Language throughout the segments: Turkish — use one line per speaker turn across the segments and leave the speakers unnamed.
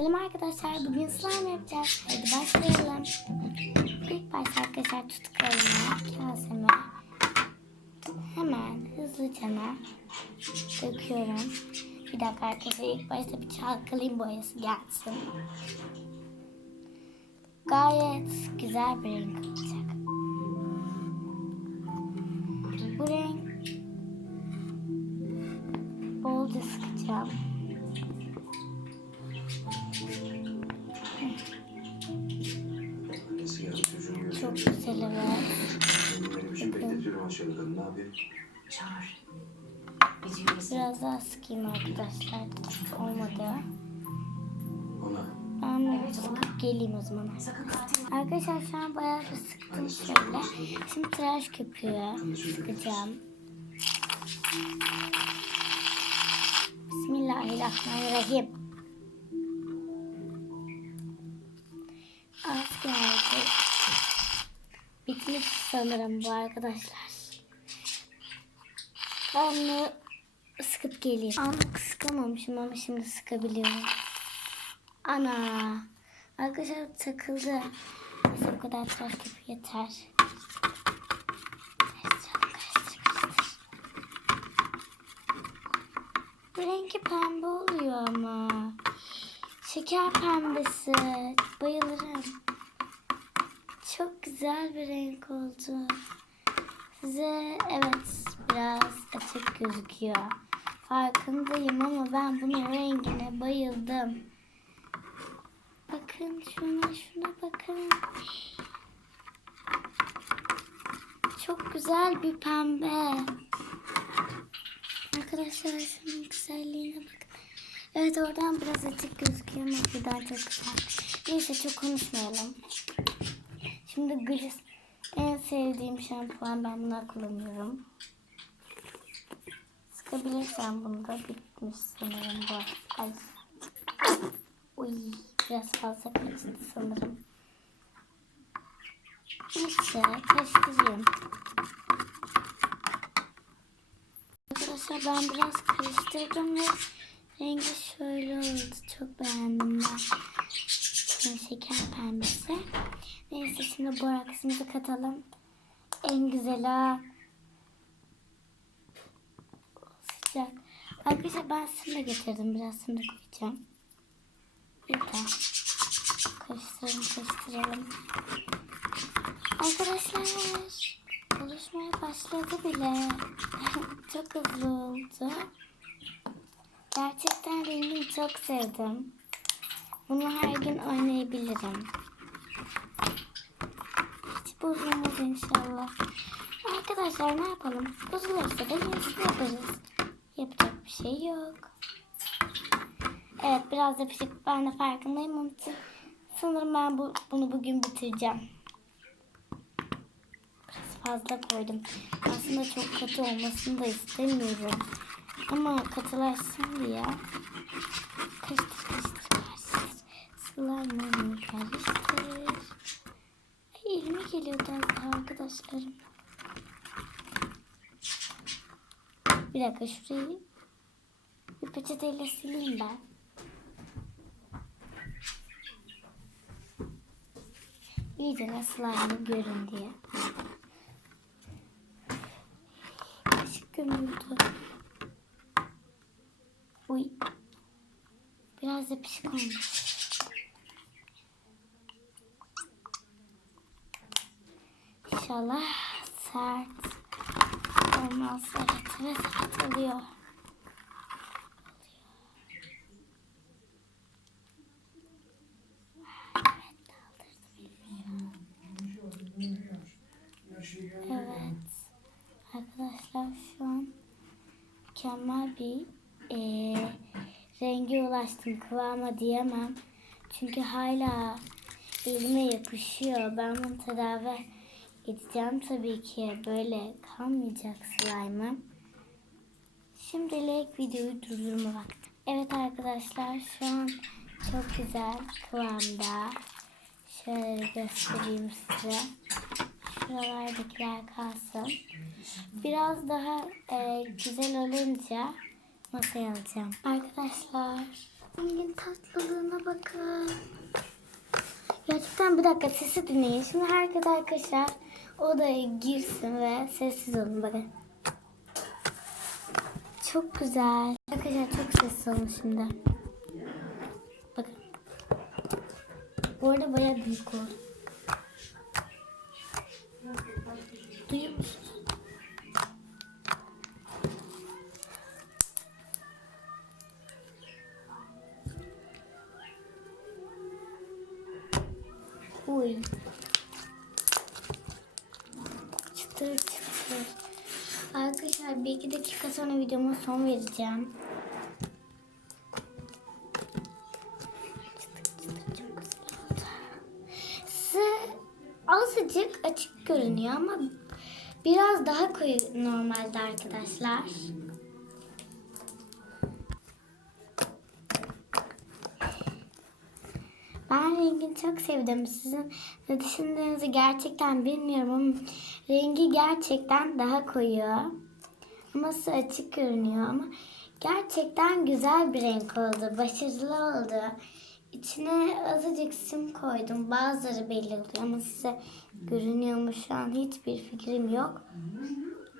Selam arkadaşlar. Bugün slime yapacağız. Hadi başlayalım. İlk başta arkadaşlar tutkayla kaseme hemen hızlıca döküyorum. Bir dakika arkadaşlar ilk başta bir çalkalayayım boyası gelsin. Gayet güzel bir renk olacak.
Aşağıda kadın ne yapayım?
Çağır.
Biraz daha sıkayım arkadaşlar. Olmadı.
Ona.
Ben sıkıp geleyim o zaman.
Sakın katil
Arkadaşlar şu an bayağı bir sıktım şöyle. Şimdi tıraş köpüğü sıkacağım. Bismillahirrahmanirrahim. Az geldi. Bitmiş sanırım bu arkadaşlar. Ben bunu sıkıp geleyim. Anlık sıkamamışım ama şimdi sıkabiliyorum. Ana. Arkadaşlar takıldı. Neyse bu kadar tıraş köpüğü yeter. Karıştır, karıştır, karıştır. Bu rengi pembe oluyor ama. Şeker pembesi. Bayılırım. Çok güzel bir renk oldu. Size evet biraz açık gözüküyor. Farkındayım ama ben bunun rengine bayıldım. Bakın şuna şuna bakın. Çok güzel bir pembe. Arkadaşlar şunun güzelliğine bakın. Evet oradan biraz açık gözüküyor ama buradan çok güzel. Neyse çok konuşmayalım. Şimdi gris en sevdiğim şampuan ben bunu kullanıyorum. Sıkabilirsem bunu da bitmiş sanırım bu. Ay. Uy, biraz fazla kaçtı sanırım. Neyse, karıştırayım. Arkadaşlar ben biraz karıştırdım ve rengi şöyle oldu. Çok beğendim ben. Şimdi şeker pembesi. Neyse şimdi boraksımızı katalım. En güzel ha. Arkadaşlar ben sınır getirdim. Biraz sınır koyacağım. Yeter. Karıştıralım karıştıralım. Arkadaşlar oluşmaya başladı bile. çok hızlı oldu. Gerçekten rengini çok sevdim. Bunu her gün oynayabilirim. Hiç bozulmaz inşallah. Arkadaşlar ne yapalım? Bozulursa da yenisini yaparız. Yapacak bir şey yok. Evet biraz yapışık. Ben de farkındayım. Onun için sanırım ben bu, bunu bugün bitireceğim. Biraz fazla koydum. Aslında çok katı olmasını da istemiyorum. Ama katılaşsın diye. Karıştır karıştır karıştır. Slime'ını karıştır. Ay elime geliyordu arkadaşlarım. Bir dakika şurayı bir peçeteyle sileyim ben. İyice nasıl aynı görün diye. Işık gömüldü. Uy. Biraz da pişik olmuş. İnşallah sert olmaz. Evet ve sert oluyor. Evet. Arkadaşlar şu an mükemmel bir eee renge ulaştım. Kıvama diyemem. Çünkü hala elime yapışıyor. Ben bunu tedavi edeceğim tabii ki. Böyle kalmayacak slime'ım. Şimdilik videoyu durdurma vakti. Evet arkadaşlar şu an çok güzel kıvamda. Şöyle göstereyim size. Şuralardakiler kalsın. Biraz daha e, güzel olunca masaya alacağım. Arkadaşlar Rengin tatlılığına bakın. Gerçekten bir dakika sesi dinleyin. Şimdi herkes arkadaşlar odaya girsin ve sessiz olun bakın. Çok güzel. Arkadaşlar çok sessiz olun şimdi. Bakın. Bu arada bayağı büyük oldu. Çıtır. Arkadaşlar bir iki dakika sonra videoma son vereceğim. Azıcık açık görünüyor ama biraz daha koyu normalde arkadaşlar. Ben rengini çok sevdim. Sizin ne düşündüğünüzü gerçekten bilmiyorum ama rengi gerçekten daha koyu. Ama size açık görünüyor ama gerçekten güzel bir renk oldu. Başarılı oldu. İçine azıcık sim koydum. Bazıları belli oluyor ama size görünüyor mu şu an hiçbir fikrim yok.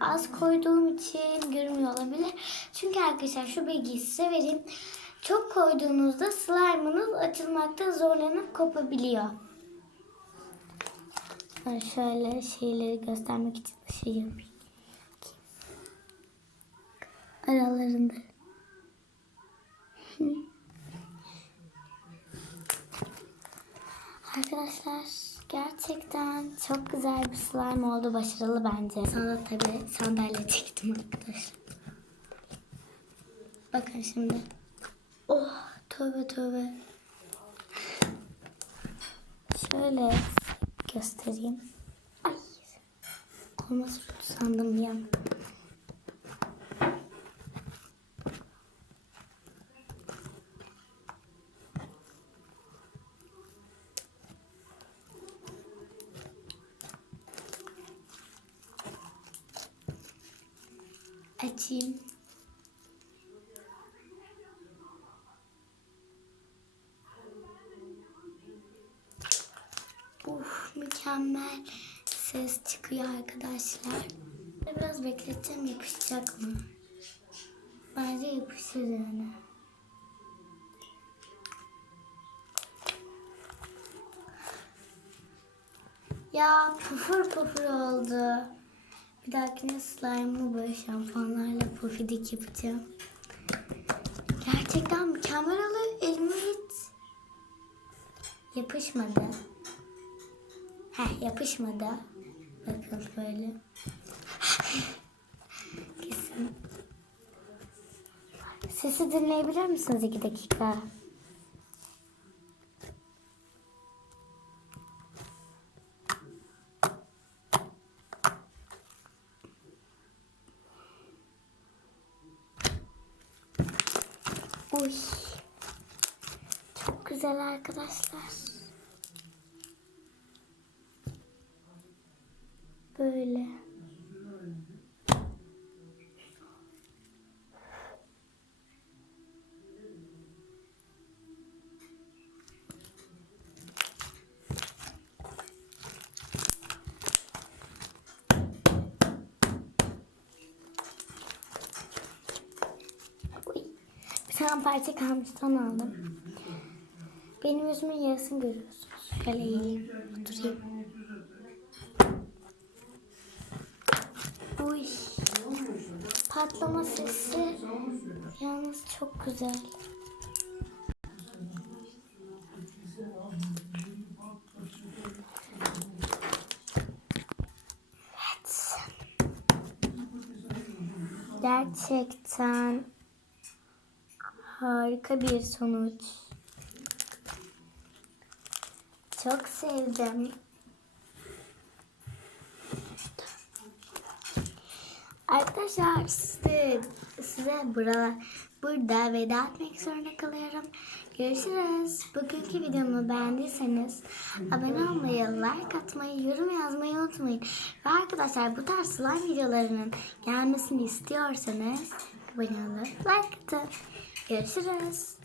Az koyduğum için görünmüyor olabilir. Çünkü arkadaşlar şu bilgiyi size vereyim. Çok koyduğunuzda slime'ınız açılmakta zorlanıp kopabiliyor. Ben şöyle şeyleri göstermek için şey yapayım. Aralarında. Arkadaşlar gerçekten çok güzel bir slime oldu. Başarılı bence. Sonra tabii sandalye çektim arkadaşlar. Bakın şimdi. Oh tövbe tövbe. Şöyle göstereyim. Ay. Olmaz sandım an. Açayım. Uf mükemmel ses çıkıyor arkadaşlar. Biraz bekleteceğim yapışacak mı? Bence yapışır yani. Ya pufur pufur oldu. Bir dahakine slime'ı böyle şampuanlarla pufidik yapacağım. Gerçekten mükemmel oluyor. Elime hiç yapışmadı. Heh yapışmadı. Bakın böyle. Kesin. Sesi dinleyebilir misiniz iki dakika? Uy. Çok güzel arkadaşlar. Böyle. Tane parça kalmış son aldım. Benim yüzümün yarısını görüyorsunuz. Şöyle eğileyim, oturayım. Uy. Patlama sesi yalnız çok güzel. Evet. Gerçekten harika bir sonuç. Çok sevdim. Arkadaşlar size, size burada, burada veda etmek zorunda kalıyorum. Görüşürüz. Bugünkü videomu beğendiyseniz abone olmayı, like atmayı, yorum yazmayı unutmayın. Ve arkadaşlar bu tarz slime videolarının gelmesini istiyorsanız abone olup like atın. Görüşürüz.